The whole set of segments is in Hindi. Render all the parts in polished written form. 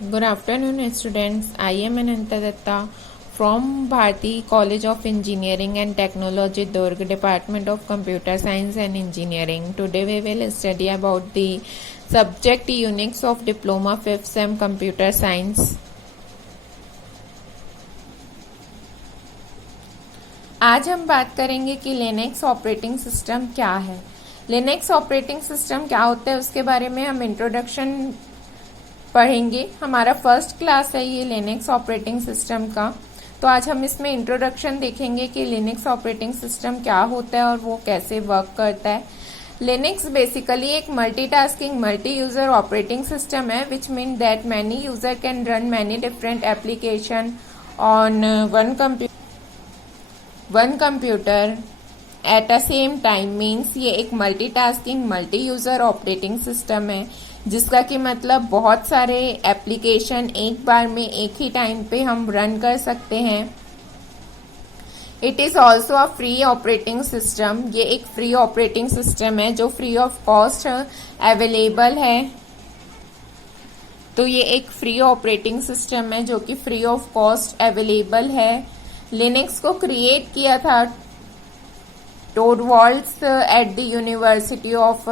Good afternoon, students. I am Ananta Datta from Bharati College of Engineering and Technology, Durg, Department of Computer Science and Engineering. Today we will study about the subject Unix of Diploma 5th Sem Computer Science. आज हम बात करेंगे कि लिनक्स ऑपरेटिंग सिस्टम क्या है। लिनक्स ऑपरेटिंग सिस्टम क्या होता है उसके बारे में हम इंट्रोडक्शन पढ़ेंगे। हमारा फर्स्ट क्लास है ये लिनक्स ऑपरेटिंग सिस्टम का। तो आज हम इसमें इंट्रोडक्शन देखेंगे कि लिनक्स ऑपरेटिंग सिस्टम क्या होता है और वो कैसे वर्क करता है। लिनक्स बेसिकली एक multitasking multi user operating system है which mean that many user can run many different application on one computer at a same time. Means ये एक multitasking multi user operating system है जिसका कि मतलब बहुत सारे एप्लीकेशन एक बार में एक ही टाइम पे हम रन कर सकते हैं। It is also a free operating system. ये एक फ्री ऑपरेटिंग सिस्टम है जो फ्री ऑफ कॉस्ट अवेलेबल है। तो ये एक फ्री ऑपरेटिंग सिस्टम है जो कि फ्री ऑफ कॉस्ट अवेलेबल है। लिनक्स को क्रिएट किया था Torvalds at the university of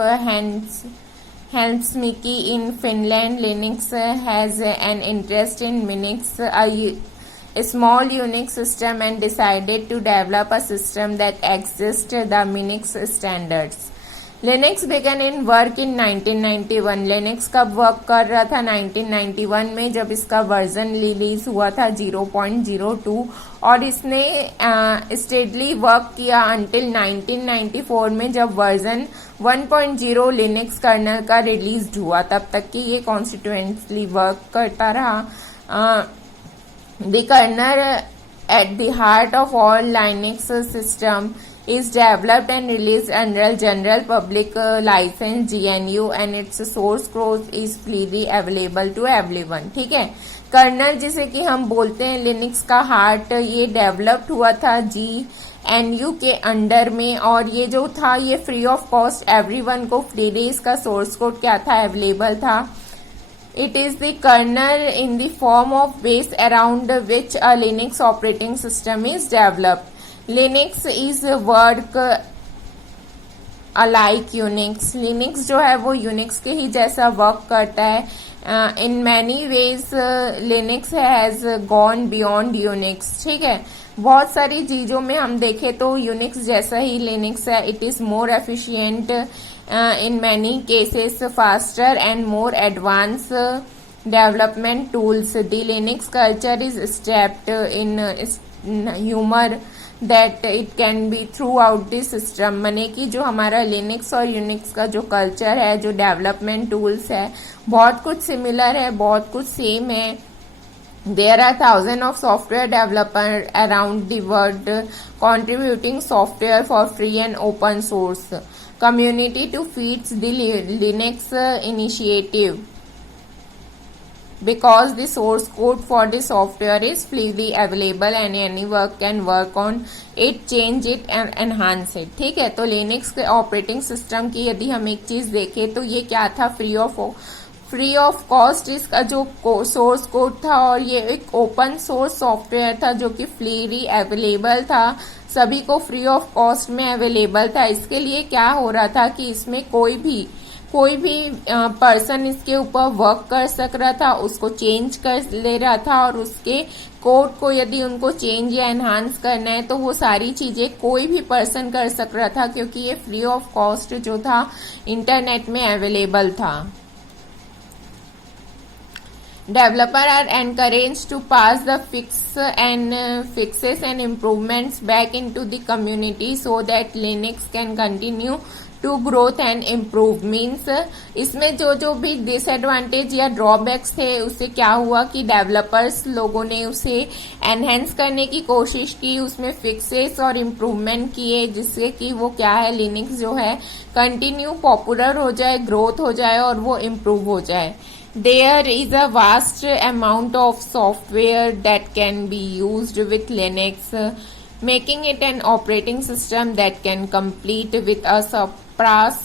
Helsinki in Finland. Linux has an interest in Minix, a small Unix system, and decided to develop a system that exists the Minix standards. Linux began in work in 1991. Linux कब वर्क कर रहा था 1991 में जब इसका वर्जन रिलीज हुआ था 0.02 और इसने स्टेडली वर्क किया अंटिल 1994 में जब वर्जन 1.0 लिनक्स कर्नल का रिलीज हुआ। तब तक कि ये कॉन्स्टिट्यूएंटली वर्क करता रहा। The kernel at the heart of all Linux system is developed and released under general public license GNU and its source code is freely available to everyone। ठीक है, कर्नल जिसे कि हम बोलते हैं लिनक्स का हार्ट, ये डेवलप्ड हुआ था GNU के अंडर में और ये जो था ये फ्री ऑफ कॉस्ट एवरीवन को फ्रीली इसका सोर्स कोड क्या था अवेलेबल था। It is the kernel in the form of base around which a Linux operating system is developed. Linux is work alike Unix. Linux जो है वो Unix के ही जैसा वर्क करता है। In many ways Linux has gone beyond Unix। ठीक है, बहुत सारी चीज़ों में हम देखें तो Unix जैसा ही Linux है। It is more efficient in many cases, faster and more advanced development tools. The Linux culture is steeped in humor that it can be throughout the system। माने कि जो हमारा Linux और Unix का जो कल्चर है, जो डेवलपमेंट टूल्स है, बहुत कुछ सिमिलर है, बहुत कुछ सेम है। There are thousands of software developers around the world contributing software for free and open source community to feed the Linux initiative because the source code for the software is freely available and anyone can work on it, change it and enhance it। ठीक है, तो लिनक्स के ऑपरेटिंग सिस्टम की यदि हम एक चीज देखें तो ये क्या था, फ्री ऑफ कॉस्ट इसका जो सोर्स कोड था और ये एक ओपन सोर्स सॉफ्टवेयर था जो कि फ्रीली अवेलेबल था, सभी को फ्री ऑफ कॉस्ट में अवेलेबल था। इसके लिए क्या हो रहा था कि इसमें कोई भी पर्सन इसके ऊपर वर्क कर सक रहा था, उसको चेंज कर ले रहा था और उसके कोड को यदि उनको चेंज या एनहांस करना है तो वो सारी चीजें कोई भी पर्सन कर सक रहा था क्योंकि ये फ्री ऑफ कॉस्ट जो था इंटरनेट में अवेलेबल था। Developers are encouraged to pass the fixes and improvements back into the community so that Linux can continue to growth and improve। Means इसमें जो भी डिसएडवांटेज या ड्रॉबैक्स थे उससे क्या हुआ कि डेवलपर्स लोगों ने उसे एनहेंस करने की कोशिश की, उसमें फिक्सेस और इम्प्रूवमेंट किए जिससे कि वो क्या है लिनक्स जो है कंटिन्यू पॉपुलर हो जाए, ग्रोथ हो जाए और वो इम्प्रूव हो जाए। There is a vast amount of software that can be used with Linux, making it an operating system that can compete with a surpass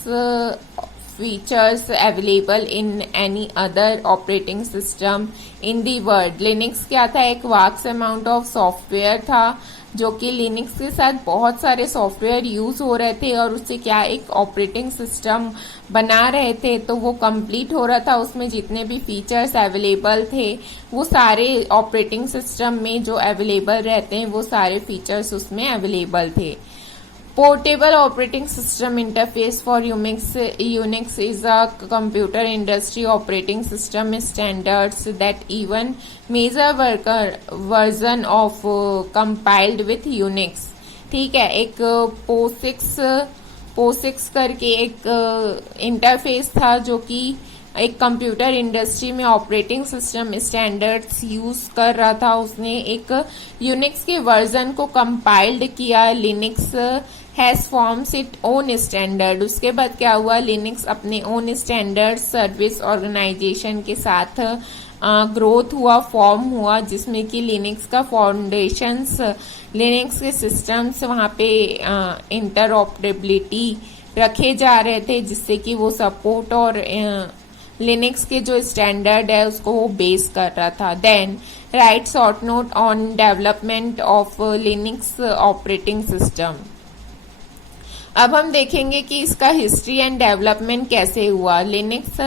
features available in any other operating system in the world. Linux क्या था, एक वास्ट अमाउंट ऑफ सॉफ्टवेयर था जो कि लिनक्स के साथ बहुत सारे सॉफ्टवेयर यूज हो रहे थे और उससे क्या एक ऑपरेटिंग सिस्टम बना रहे थे, तो वो कंप्लीट हो रहा था। उसमें जितने भी फीचर्स अवेलेबल थे वो सारे ऑपरेटिंग सिस्टम में जो अवेलेबल रहते हैं वो सारे फीचर्स उसमें अवेलेबल थे। Portable operating system interface for Unix is a computer industry operating system standards that even major version of compiled with Unix। ठीक है, एक POSIX करके एक इंटरफेस था जो कि एक कंप्यूटर इंडस्ट्री में ऑपरेटिंग सिस्टम स्टैंडर्ड्स यूज कर रहा था। उसने एक यूनिक्स के वर्जन को कंपाइल्ड किया। Linux has forms it own standard. उसके बाद क्या हुआ, लिनक्स अपने ओन स्टैंडर्ड सर्विस ऑर्गेनाइजेशन के साथ ग्रोथ हुआ, फॉर्म हुआ, जिसमें कि लिनक्स का फाउंडेशंस, लिनक्स के सिस्टम्स वहाँ पे इंटरऑपरेबिलिटी रखे जा रहे थे जिससे कि वो सपोर्ट और लिनक्स के जो स्टैंडर्ड है उसको वो बेस कर रहा था। Then write short note on development of Linux operating system. अब हम देखेंगे कि इसका हिस्ट्री एंड डेवलपमेंट कैसे हुआ, लिनक्स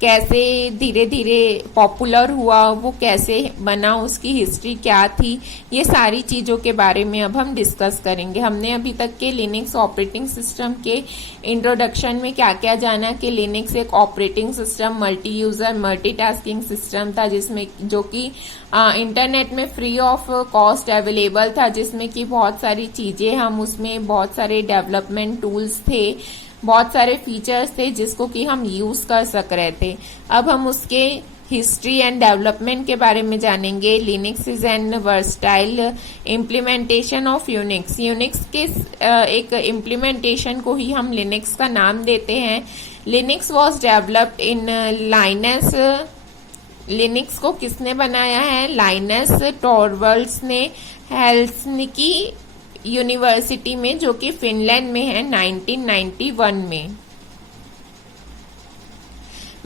कैसे धीरे धीरे पॉपुलर हुआ, वो कैसे बना, उसकी हिस्ट्री क्या थी, ये सारी चीज़ों के बारे में अब हम डिस्कस करेंगे। हमने अभी तक के लिनक्स ऑपरेटिंग सिस्टम के इंट्रोडक्शन में क्या क्या जाना कि लिनक्स एक operating system, multi user multitasking system था जिसमें जो कि इंटरनेट में फ्री ऑफ कॉस्ट अवेलेबल था, जिसमें कि बहुत सारी चीज़ें हम उसमें बहुत सारे डेवलपमेंट टूल्स थे, बहुत सारे फीचर्स थे जिसको कि हम यूज कर सक रहे थे। अब हम उसके हिस्ट्री एंड डेवलपमेंट के बारे में जानेंगे। Linux is an versatile implementation of Unix. Unix के एक इम्प्लीमेंटेशन को ही हम लिनक्स का नाम देते हैं। Linux was developed in Linus. Linux को किसने बनाया है, लाइनस टॉरवल्ड्स ने हेल्सिंकी यूनिवर्सिटी में, जो कि फिनलैंड में है, 1991 में।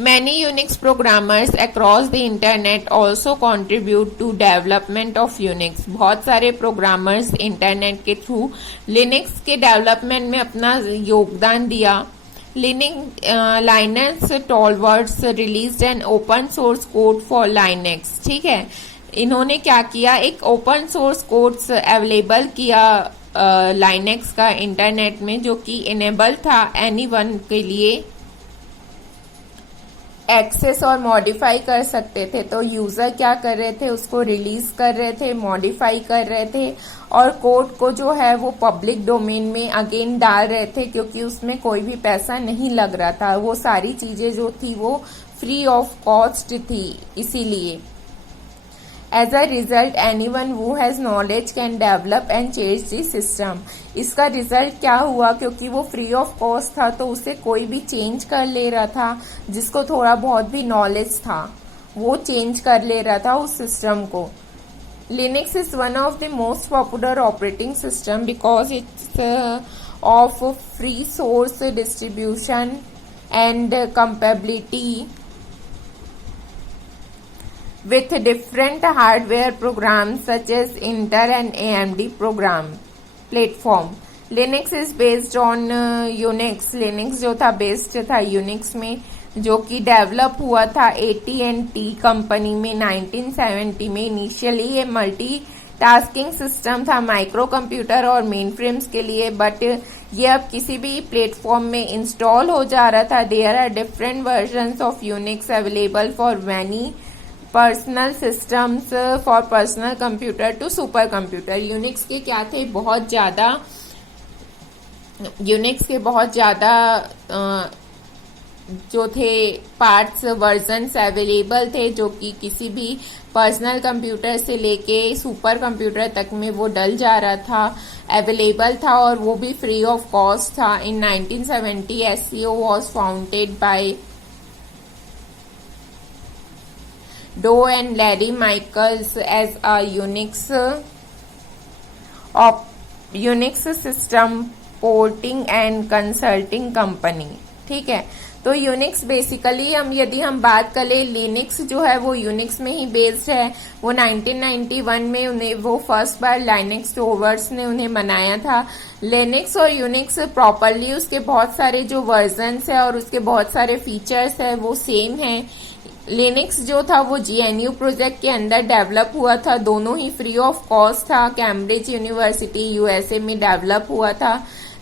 Many Unix programmers across the internet also contribute to development of Unix। बहुत सारे प्रोग्रामर्स इंटरनेट के थ्रू लिनक्स के डेवलपमेंट में अपना योगदान दिया। Linus Torvalds released an open source code for Linux. ठीक है, इन्होंने क्या किया, एक ओपन सोर्स कोड्स अवेलेबल किया लाइनक्स का इंटरनेट में, जो कि इनेबल था एनीवन के लिए एक्सेस और मॉडिफाई कर सकते थे। तो यूजर क्या कर रहे थे, उसको रिलीज कर रहे थे, मॉडिफाई कर रहे थे और कोड को जो है वो पब्लिक डोमेन में अगेन डाल रहे थे, क्योंकि उसमें कोई भी पैसा नहीं लग रहा था। वो सारी चीजें जो थी वो फ्री ऑफ कॉस्ट थी, इसीलिए As a result, anyone who has knowledge can develop and change the system। इसका रिजल्ट क्या हुआ, क्योंकि वो फ्री ऑफ कॉस्ट था तो उसे कोई भी चेंज कर ले रहा था, जिसको थोड़ा बहुत भी नॉलेज था वो चेंज कर ले रहा था उस सिस्टम को। Linux is one of the most popular operating system because it's of free source distribution and compatibility with different hardware programs such as Intel and AMD program platform। Linux is based on Unix। Linux जो था बेस्ड था यूनिक्स में, जो कि डेवलप हुआ था AT&T कंपनी में 1970 में। इनिशियली ये मल्टी टास्किंग सिस्टम था माइक्रो कंप्यूटर और मेन फ्रेम्स के लिए, बट ये अब किसी भी प्लेटफॉर्म में इंस्टॉल हो जा रहा था। There are different versions of Unix available for many personal systems, for personal computer to super computer. Unix के क्या थे, बहुत ज्यादा यूनिक्स के बहुत ज्यादा जो थे पार्ट्स, वर्जन्स अवेलेबल थे, जो कि किसी भी पर्सनल कंप्यूटर से लेके सुपर कंप्यूटर तक में वो डल जा रहा था, अवेलेबल था, और वो भी फ्री ऑफ कॉस्ट था। इन 1970 SCO was founded by Doe and Larry Michaels as a Unix system porting and consulting company। ठीक है, तो यूनिक्स बेसिकली यदि हम बात करें, लिनक्स जो है वो यूनिक्स में ही बेस्ड है। वो 1991 में उन्हें वो फर्स्ट बार लाइनेक्स टोवर्ड्स ने उन्हें बनाया था। लिनक्स और यूनिक्स प्रॉपरली उसके बहुत सारे जो वर्जन्स है और उसके बहुत सारे फीचर्स है वो सेम है। लिनक्स जो था वो GNU प्रोजेक्ट के अंदर डेवलप हुआ था, दोनों ही फ्री ऑफ कॉस्ट था, कैम्ब्रिज यूनिवर्सिटी USA में डेवलप हुआ था।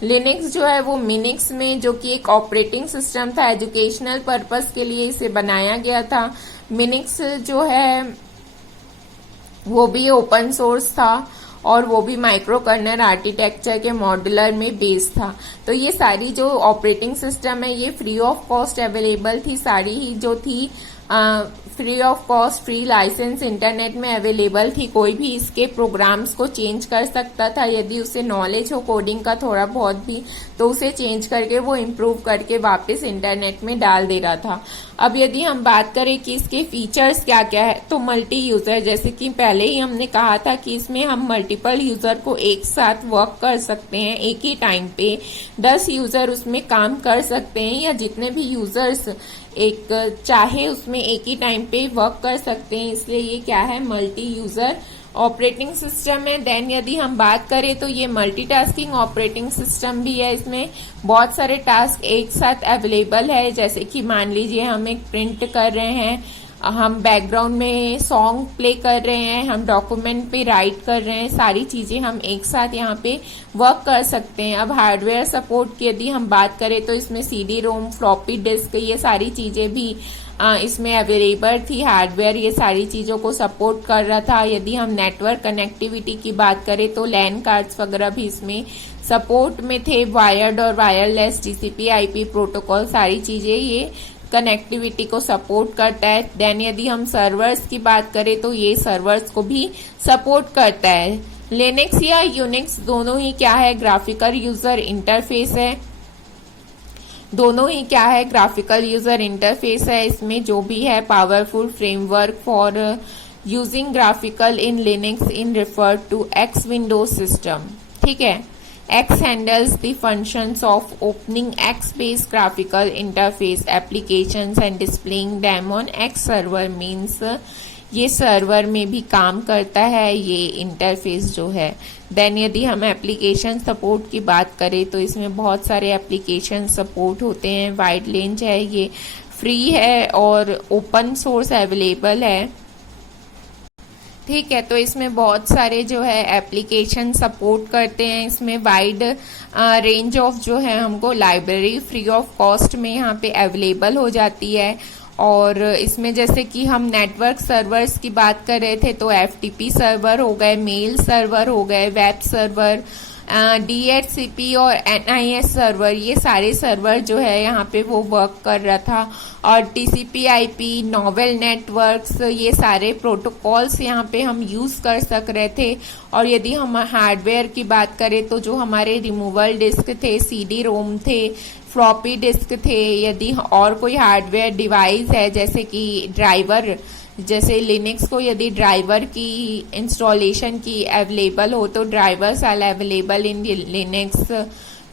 लिनक्स जो है वो मिनिक्स में, जो कि एक ऑपरेटिंग सिस्टम था, एजुकेशनल पर्पस के लिए इसे बनाया गया था। मिनिक्स जो है वो भी ओपन सोर्स था और वो भी माइक्रो कर्नल आर्किटेक्चर के मॉड्यूलर में बेस्ड था। तो ये सारी जो ऑपरेटिंग सिस्टम है ये फ्री ऑफ कॉस्ट अवेलेबल थी, सारी ही जो थी free of cost, free license internet में अवेलेबल थी। कोई भी इसके प्रोग्राम्स को चेंज कर सकता था, यदि उसे नॉलेज हो कोडिंग का थोड़ा बहुत भी, तो उसे चेंज करके वो इम्प्रूव करके वापस इंटरनेट में डाल दे रहा था। अब यदि हम बात करें कि इसके फीचर्स क्या क्या है, तो मल्टी यूजर, जैसे कि पहले ही हमने कहा था कि इसमें हम मल्टीपल यूजर को एक साथ वर्क कर सकते हैं, एक ही टाइम पे 10 यूजर उसमें काम कर सकते हैं, या जितने भी यूजर्स एक चाहे उसमें एक ही टाइम पे वर्क कर सकते हैं, इसलिए ये क्या है, मल्टी यूजर ऑपरेटिंग सिस्टम है। देन यदि हम बात करें तो ये मल्टीटास्किंग ऑपरेटिंग सिस्टम भी है। इसमें बहुत सारे टास्क एक साथ अवेलेबल है, जैसे कि मान लीजिए हम एक प्रिंट कर रहे हैं, हम बैकग्राउंड में सॉन्ग प्ले कर रहे हैं, हम डॉक्यूमेंट पे राइट कर रहे हैं, सारी चीजें हम एक साथ यहाँ पे वर्क कर सकते हैं। अब हार्डवेयर सपोर्ट की यदि हम बात करें तो इसमें CD-ROM, फ्लॉपी डिस्क, ये सारी चीजें भी इसमें अवेलेबल थी। हार्डवेयर ये सारी चीजों को सपोर्ट कर रहा था। यदि हम नेटवर्क कनेक्टिविटी की बात करें तो लैन कार्ड्स वगैरह भी इसमें सपोर्ट में थे। वायर्ड और वायरलेस TCP/IP प्रोटोकॉल, सारी चीजें ये कनेक्टिविटी को सपोर्ट करता है। देन यदि हम सर्वर्स की बात करें तो ये सर्वर्स को भी सपोर्ट करता है। लिनक्स या यूनिक्स दोनों ही क्या है, ग्राफिकल यूजर इंटरफेस है। दोनों ही क्या है, ग्राफिकल यूजर इंटरफेस है। इसमें जो भी है powerful framework for using graphical in Linux in refer to X windows system. ठीक है, X handles the functions of opening X-based graphical interface applications and displaying them on X server, means ये सर्वर में भी काम करता है ये इंटरफेस जो है। देन यदि हम एप्लीकेशन सपोर्ट की बात करें तो इसमें बहुत सारे एप्लीकेशन सपोर्ट होते हैं। वाइड रेंज है, ये फ्री है और ओपन सोर्स अवेलेबल है। ठीक है, तो इसमें बहुत सारे जो है एप्लीकेशन सपोर्ट करते हैं। इसमें वाइड रेंज ऑफ जो है हमको लाइब्रेरी फ्री ऑफ कॉस्ट में यहाँ पे अवेलेबल हो जाती है। और इसमें जैसे कि हम नेटवर्क सर्वर्स की बात कर रहे थे तो FTP सर्वर हो गए, मेल सर्वर हो गए, वेब सर्वर, DHCP और NIS सर्वर, ये सारे सर्वर जो है यहाँ पे वो वर्क कर रहा था। और TCP/IP, नोवेल नेटवर्क्स, ये सारे प्रोटोकॉल्स यहाँ पे हम यूज़ कर सक रहे थे। और यदि हम हार्डवेयर की बात करें तो जो हमारे रिमूवल डिस्क थे, CD-ROM थे, फ्लॉपी डिस्क थे, यदि और कोई हार्डवेयर डिवाइस है जैसे कि ड्राइवर, जैसे लिनक्स को यदि ड्राइवर की इंस्टॉलेशन की अवेलेबल हो तो drivers are available in Linux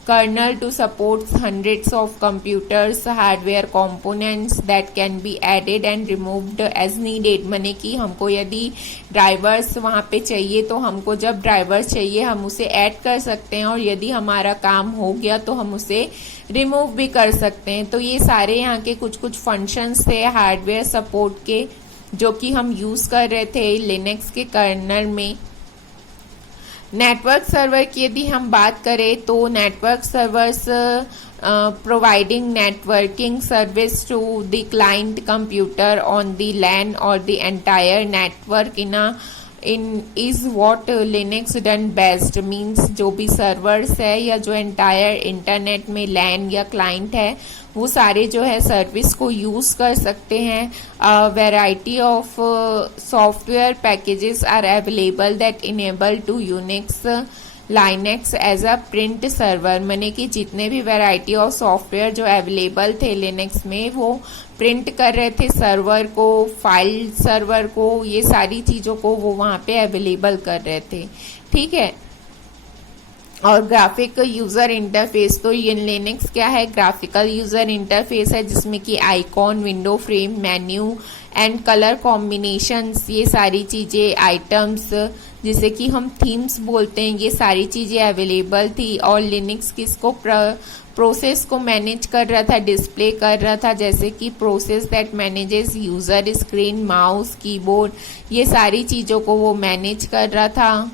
kernel to support hundreds of computers hardware components that can be added and removed as needed। माने कि हमको यदि ड्राइवर्स वहाँ पे चाहिए तो हमको जब ड्राइवर्स चाहिए हम उसे ऐड कर सकते हैं, और यदि हमारा काम हो गया तो हम उसे रिमूव भी कर सकते हैं। तो ये सारे यहाँ के कुछ कुछ फंक्शंस थे हार्डवेयर सपोर्ट के जो कि हम यूज़ कर रहे थे लिनक्स के कर्नल में। नेटवर्क सर्वर की यदि हम बात करें तो network servers providing networking service to the client computer on the LAN और the entire network in is what Linux done best. Means जो भी सर्वर्स है या जो एंटायर इंटरनेट में LAN या क्लाइंट है वो सारे जो है सर्विस को यूज़ कर सकते हैं। Variety of software packages are available that enable to Unix Linux as a print server. माने कि जितने भी वैरायटी ऑफ सॉफ्टवेयर जो अवेलेबल थे लिनक्स में वो प्रिंट कर रहे थे सर्वर को, फाइल सर्वर को, ये सारी चीज़ों को वो वहाँ पे अवेलेबल कर रहे थे। ठीक है, और ग्राफिक यूज़र इंटरफेस, तो ये लिनक्स क्या है, ग्राफिकल यूज़र इंटरफेस है जिसमें कि icon, window frame, menu and colour combinations, ये सारी चीज़ें, आइटम्स जिसे कि हम थीम्स बोलते हैं, ये सारी चीज़ें अवेलेबल थी। और लिनक्स किसको प्रोसेस को मैनेज कर रहा था, डिस्प्ले कर रहा था, जैसे कि process that manages user screen, mouse, keyboard, ये सारी चीज़ों को वो मैनेज कर रहा था।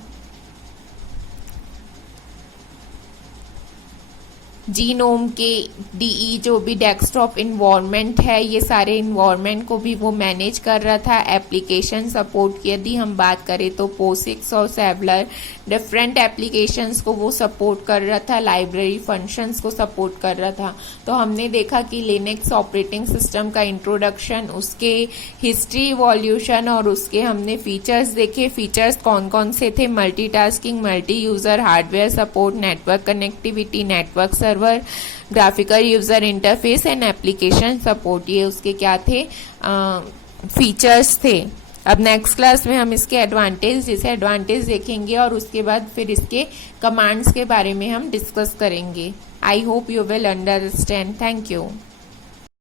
जीनोम के डीई जो भी डेस्कटॉप इन्वायरमेंट है, ये सारे इन्वायरमेंट को भी वो मैनेज कर रहा था। एप्लीकेशन सपोर्ट की यदि हम बात करें तो पोसिक्स और सेवलर डिफरेंट एप्लीकेशंस को वो सपोर्ट कर रहा था, लाइब्रेरी फंक्शंस को सपोर्ट कर रहा था। तो हमने देखा कि लिनक्स ऑपरेटिंग सिस्टम का इंट्रोडक्शन, उसके हिस्ट्री, इवोल्यूशन और उसके हमने फीचर्स देखे। फीचर्स कौन कौन से थे, multitasking, multi user, hardware support, network connectivity, network server, graphical user interface and application support, ये उसके क्या थे, फीचर्स थे। अब नेक्स्ट क्लास में हम इसके एडवांटेज, जैसे एडवांटेज देखेंगे और उसके बाद फिर इसके कमांड्स के बारे में हम डिस्कस करेंगे। I hope you will understand. Thank you.